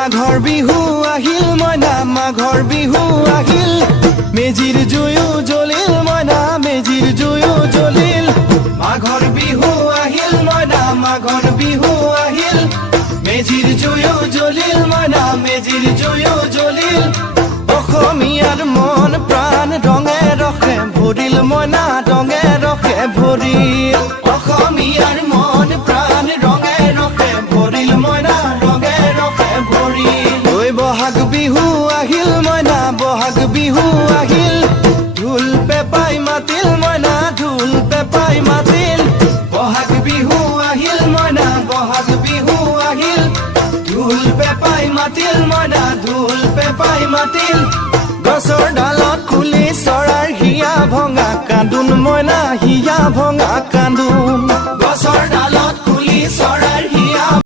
মাঘৰ বিহু আহিল মইনা মাঘৰ বিহু আহিল মেজিৰ জুয়ো জ্বলিল মইনা মেজিৰ জুয়ো জ্বলিল মাঘৰ বিহু আহিল মইনা মাঘৰ বিহু আহিল মেজিৰ জুয়ো জ্বলিল মইনা মেজিৰ জুয়ো জ্বলিল অসমীয়াৰ মন প্ৰাণ ৰঙে ৰখে ভৰিল মইনা ৰঙে ৰখে ভৰিল অসমীয়াৰ মন প্ৰাণ ৰঙে ৰখে ভৰিল মইনা ৰঙে ৰখে ভৰিল ঐ বহাগ বিহু আহিল মইনা বহাগ বিহু আহিল ঢোল পেপাই মাতিল মইনা ঢোল পেপাই মাতিল বহাগ বিহু আহিল মইনা বহাগ বিহু আহিল ঢোল পেপাই মাতিল মইনা ঢোল পেপাই মাতিল গছৰ ডালত কুলি চৰাইৰ হিয়া ভঙা কান্দোন মইনা হিয়া ভঙা কান্দোন